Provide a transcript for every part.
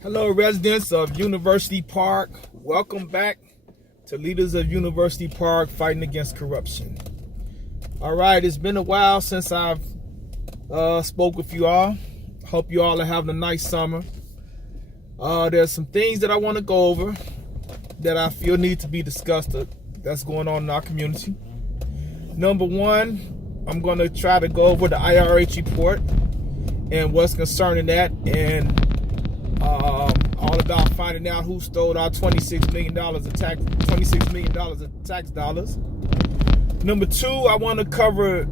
Hello, residents of University Park. Welcome back to Leaders of University Park Fighting Against Corruption. All right, it's been a while since I've spoke with you all. Hope you all are having a nice summer. There's some things that I want to go over that I feel need to be discussed that's going on in our community. Number one, I'm going to try to go over the IRH report and what's concerning that, and all about finding out who stole our $26 million of tax dollars. Number two, I want to cover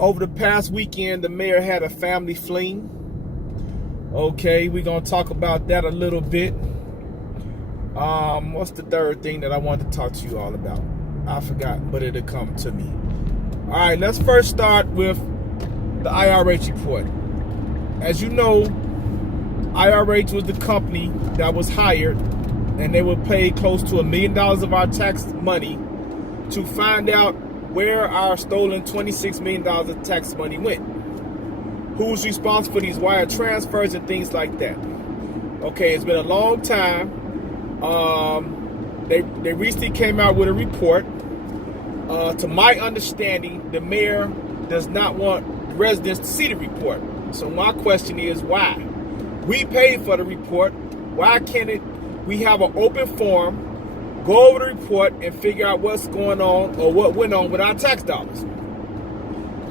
over the past weekend, the mayor had a family fling. Okay, we're going to talk about that a little bit. What's the third thing that I want to talk to you all about? I forgot, but it'll come to me. All right, let's first start with the IRH report. As you know, IRH was the company that was hired, and they would pay close to $1 million of our tax money to find out where our stolen $26 million of tax money went. Who's responsible for these wire transfers and things like that. Okay, it's been a long time. They recently came out with a report. To my understanding, the mayor does not want residents to see the report. So my question is, why? We paid for the report. Why can't we have an open forum, go over the report, and figure out what's going on or what went on with our tax dollars?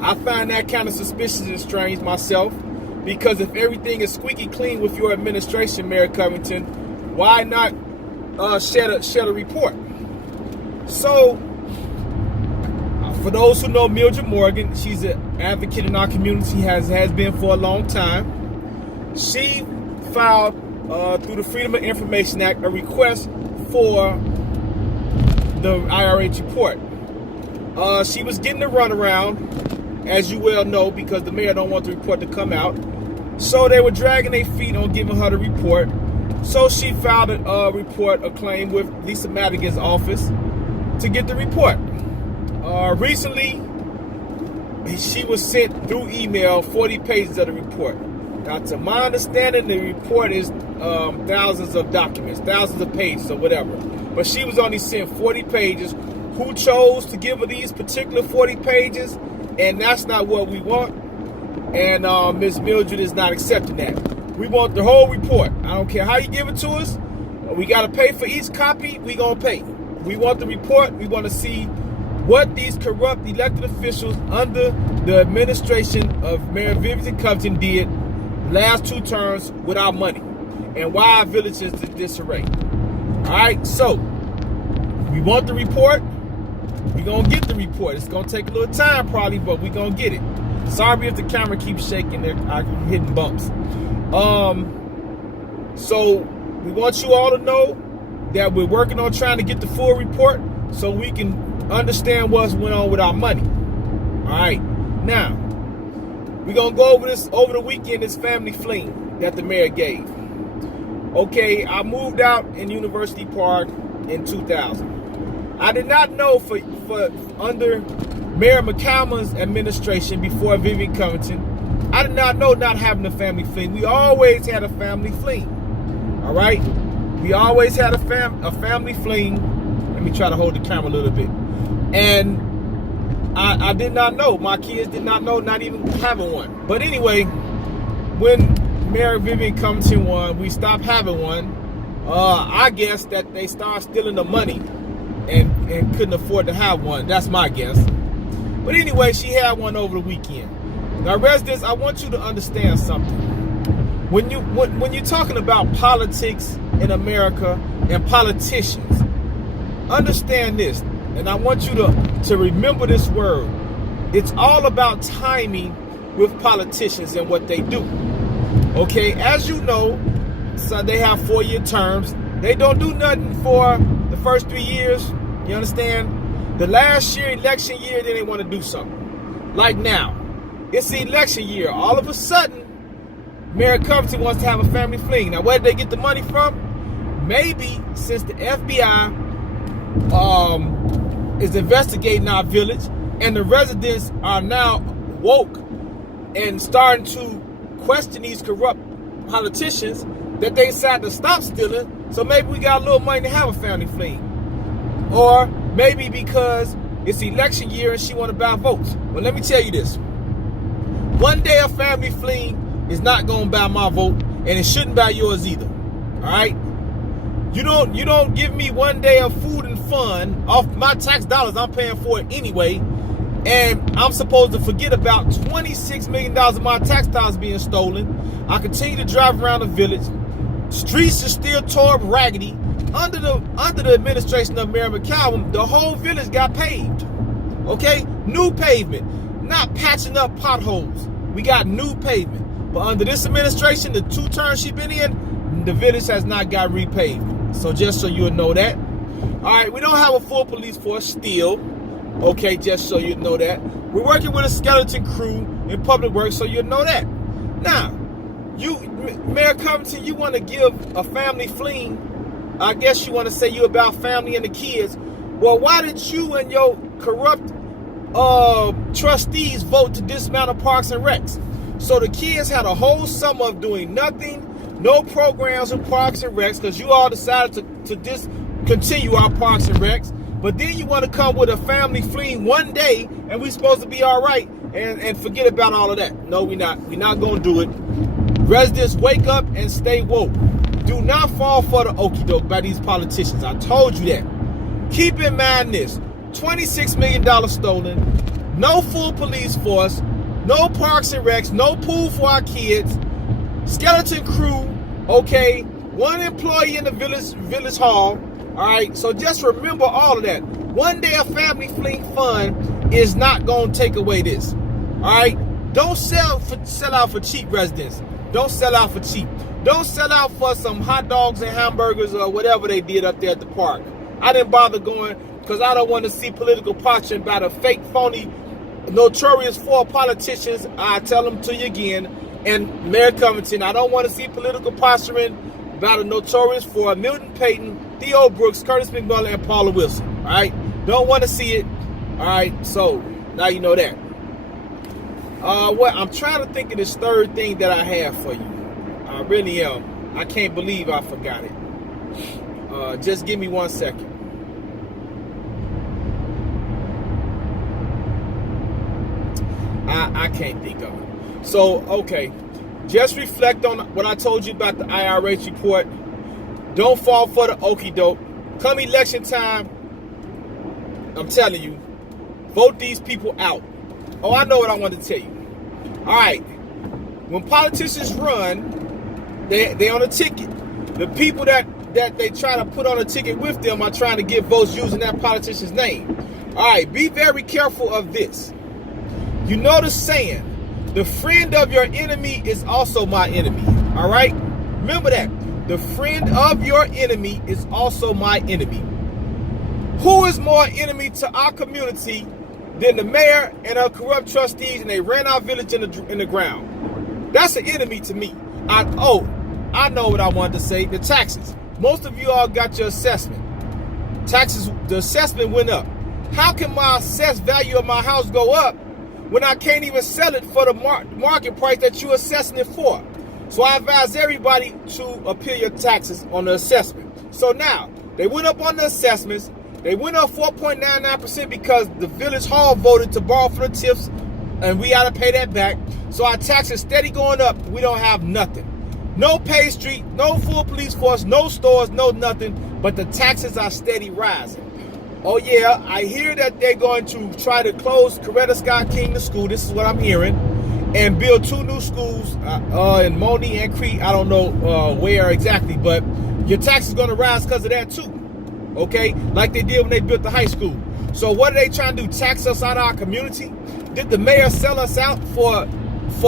I find that kind of suspicious and strange myself, because if everything is squeaky clean with your administration, Mayor Covington, why not shed a report? So, for those who know Mildred Morgan, she's an advocate in our community, has been for a long time. She filed through the Freedom of Information Act a request for the IRH report. She was getting a runaround, as you well know, because the mayor don't want the report to come out. So they were dragging their feet on giving her the report. So she filed a claim with Lisa Madigan's office to get the report. Recently, she was sent through email 40 pages of the report. Now, to my understanding, the report is thousands of documents, thousands of pages or whatever. But she was only sent 40 pages. Who chose to give her these particular 40 pages? And that's not what we want. And Ms. Mildred is not accepting that. We want the whole report. I don't care how you give it to us. We got to pay for each copy. We going to pay. We want the report. We want to see what these corrupt elected officials under the administration of Mayor Vivian Covington did last 2 terms with our money, and why our village is in disarray. All right, so we want the report. We're going to get the report. It's going to take a little time probably, but we're going to get it. Sorry if the camera keeps shaking. I'm hitting bumps. So we want you all to know that we're working on trying to get the full report so we can understand what's went on with our money. All right, now we're going to go over this over the weekend, this family fling that the mayor gave. Okay, I moved out in University Park in 2000. I did not know for under Mayor McCalman's administration before Vivian Covington, I did not know not having a family fling. We always had a family fling. All right? We always had a family fling. Let me try to hold the camera a little bit. And I did not know. My kids did not know, not even having one. But anyway, when Mayor Vivian Covington won, we stopped having one. I guess that they started stealing the money and couldn't afford to have one. That's my guess. But anyway, she had one over the weekend. Now, residents, I want you to understand something. When you're talking about politics in America and politicians, understand this. And I want you to remember this word. It's all about timing with politicians and what they do. Okay, as you know, so they have 4-year terms. They don't do nothing for the first 3 years. You understand? The last year, election year, then they want to do something. Like now, it's the election year. All of a sudden, Mayor Covington wants to have a family fling. Now, where did they get the money from? Maybe since the FBI is investigating our village, and the residents are now woke and starting to question these corrupt politicians, that they decided to stop stealing, so maybe we got a little money to have a family fling. Or maybe because it's election year and she want to buy votes. Well, let me tell you this. One day a family fling is not going to buy my vote, and it shouldn't buy yours either. All right? You don't give me one day of food and fun off my tax dollars. I'm paying for it anyway, and I'm supposed to forget about $26 million of my tax dollars being stolen. I continue to drive around the village. Streets are still tore up raggedy. Under the administration of Mayor McCallum, the whole village got paved. Okay? New pavement. Not patching up potholes. We got new pavement. But under this administration, the 2 terms she's been in, the village has not got repaved. So just so you'll know that. Alright, we don't have a full police force still. Okay, just so you know that. We're working with a skeleton crew in public works, so you'll know that. Now, you, Mayor Covington, you want to give a family fling. I guess you want to say you about family and the kids. Well, why did you and your corrupt trustees vote to dismantle parks and recs? So the kids had a whole summer of doing nothing, no programs in parks and recs, because you all decided to discontinue our parks and recs. But then you want to come with a family fling one day, and we're supposed to be all right and forget about all of that. No, we're not. We're not going to do it. Residents, wake up and stay woke. Do not fall for the okie doke by these politicians. I told you that. Keep in mind this. $26 million stolen. No full police force. No parks and recs. No pool for our kids. Skeleton crew. Okay. 1 employee in the village hall. Alright. So just remember all of that. One day a family fling fund is not going to take away this. Alright. Don't sell out for cheap, residents. Don't sell out for cheap. Don't sell out for some hot dogs and hamburgers or whatever they did up there at the park. I didn't bother going because I don't want to see political posturing by the fake, phony, notorious 4 politicians. I tell them to you again. And Mayor Covington, I don't want to see political posturing by the notorious 4, Milton Payton, Theo Brooks, Curtis McMullen, and Paula Wilson. All right? Don't want to see it. All right? So, now you know that. What I'm trying to think of this third thing that I have for you. I really am. I can't believe I forgot it. Just give me 1 second. I can't think of it. So, okay. Just reflect on what I told you about the IRS report. Don't fall for the okie doke. Come election time, I'm telling you, vote these people out. Oh, I know what I want to tell you. All right. When politicians run, they on a ticket. The people that they try to put on a ticket with them are trying to get votes using that politician's name. All right, be very careful of this. You know the saying, the friend of your enemy is also my enemy. All right? Remember that. The friend of your enemy is also my enemy. Who is more enemy to our community than the mayor and her corrupt trustees, and they ran our village in the ground? That's an enemy to me. I know what I wanted to say. The taxes. Most of you all got your assessment. Taxes, the assessment went up. How can my assessed value of my house go up when I can't even sell it for the market price that you're assessing it for? So I advise everybody to appeal your taxes on the assessment. So now, they went up on the assessments. They went up 4.99% because the village hall voted to borrow for the tips, and we got to pay that back. So our taxes steady going up. We don't have nothing. No pay street, no full police force, no stores, no nothing, but the taxes are steady rising. Oh yeah, I hear that they're going to try to close Coretta Scott King, the school, this is what I'm hearing, and build 2 new schools in Moni and Crete. I don't know where exactly, but your taxes going to rise because of that too, okay? Like they did when they built the high school. So what are they trying to do, tax us out of our community? Did the mayor sell us out for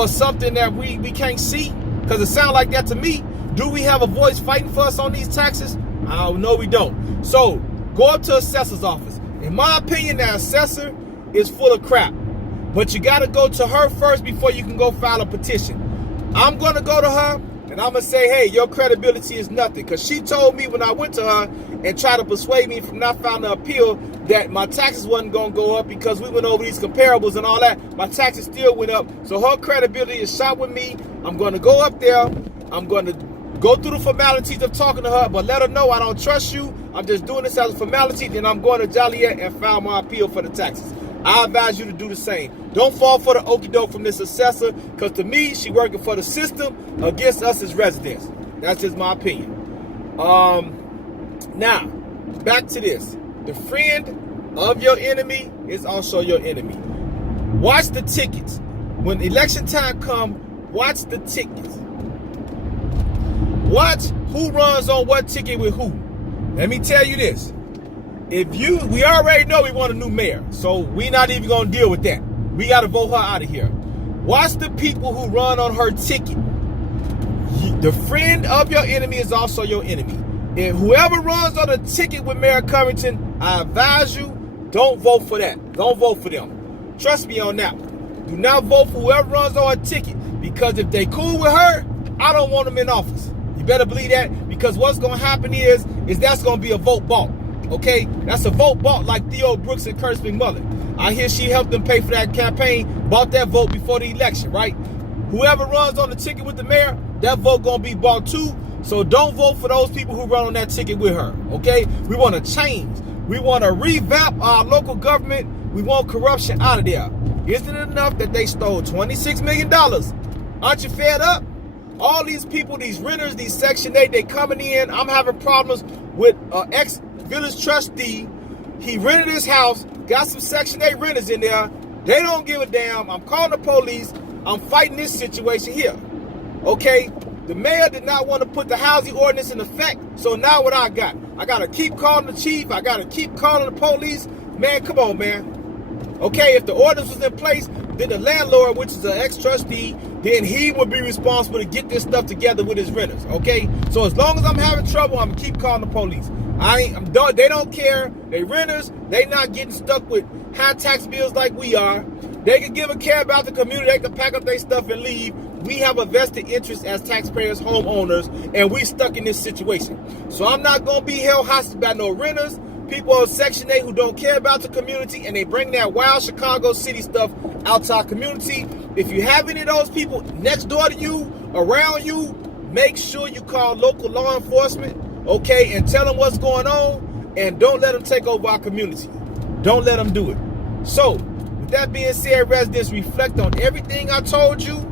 something that we can't see? Because it sounds like that to me. Do we have a voice fighting for us on these taxes? No, we don't. So, go up to assessor's office. In my opinion, the assessor is full of crap. But you got to go to her first before you can go file a petition. I'm going to go to her, and I'm going to say, hey, your credibility is nothing. Because she told me when I went to her and tried to persuade me from not filing an appeal that my taxes wasn't going to go up because we went over these comparables and all that. My taxes still went up. So her credibility is shot with me. I'm going to go up there. I'm going to Go through the formalities of talking to her, but let her know I don't trust you. I'm just doing this as a formality. Then I'm going to Joliet and file my appeal for the taxes. I advise you to do the same. Don't fall for the okie doke from this assessor, because to me, she working for the system against us as residents. That's just my opinion. Now, back to this. The friend of your enemy is also your enemy. Watch the tickets. When election time comes, watch the tickets. Watch who runs on what ticket with who. Let me tell you this. We already know we want a new mayor, so we're not even going to deal with that. We got to vote her out of here. Watch the people who run on her ticket. The friend of your enemy is also your enemy. If whoever runs on a ticket with Mayor Covington, I advise you, don't vote for that. Don't vote for them. Trust me on that one. Do not vote for whoever runs on a ticket, because if they cool with her, I don't want them in office. You better believe that, because what's going to happen is that's going to be a vote bought. Okay? That's a vote bought, like Theo Brooks and Curtis McMullen. I hear she helped them pay for that campaign, bought that vote before the election, right? Whoever runs on the ticket with the mayor, that vote going to be bought too. So don't vote for those people who run on that ticket with her, okay? We want to change. We want to revamp our local government. We want corruption out of there. Isn't it enough that they stole $26 million? Aren't you fed up? All these people, these renters, these Section 8, they coming in. I'm having problems with an ex-village trustee. He rented his house, got some Section 8 renters in there. They don't give a damn. I'm calling the police. I'm fighting this situation here, okay? The mayor did not want to put the housing ordinance in effect, so now what I got to keep calling the chief. I got to keep calling the police. Man, come on, man. Okay, if the ordinance was in place, then the landlord, which is an ex-trustee, then he would be responsible to get this stuff together with his renters, okay? So as long as I'm having trouble, I'm going to keep calling the police. They don't care. They renters. They not getting stuck with high tax bills like we are. They can give a care about the community. They can pack up their stuff and leave. We have a vested interest as taxpayers, homeowners, and we stuck in this situation. So I'm not going to be held hostage by no renters, people on Section 8 who don't care about the community, and they bring that wild Chicago city stuff out to our community. If you have any of those people next door to you, around you, make sure you call local law enforcement, okay, and tell them what's going on, and don't let them take over our community. Don't let them do it. So, with that being said, residents, reflect on everything I told you.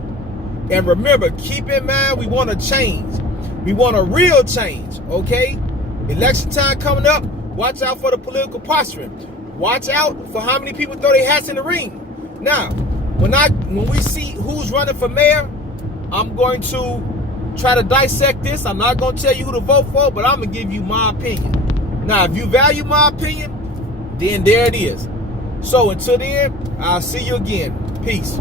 And remember, keep in mind, we want to change. We want a real change, okay? Election time coming up. Watch out for the political posturing. Watch out for how many people throw their hats in the ring. Now, when we see who's running for mayor, I'm going to try to dissect this. I'm not going to tell you who to vote for, but I'm going to give you my opinion. Now, if you value my opinion, then there it is. So until then, I'll see you again. Peace.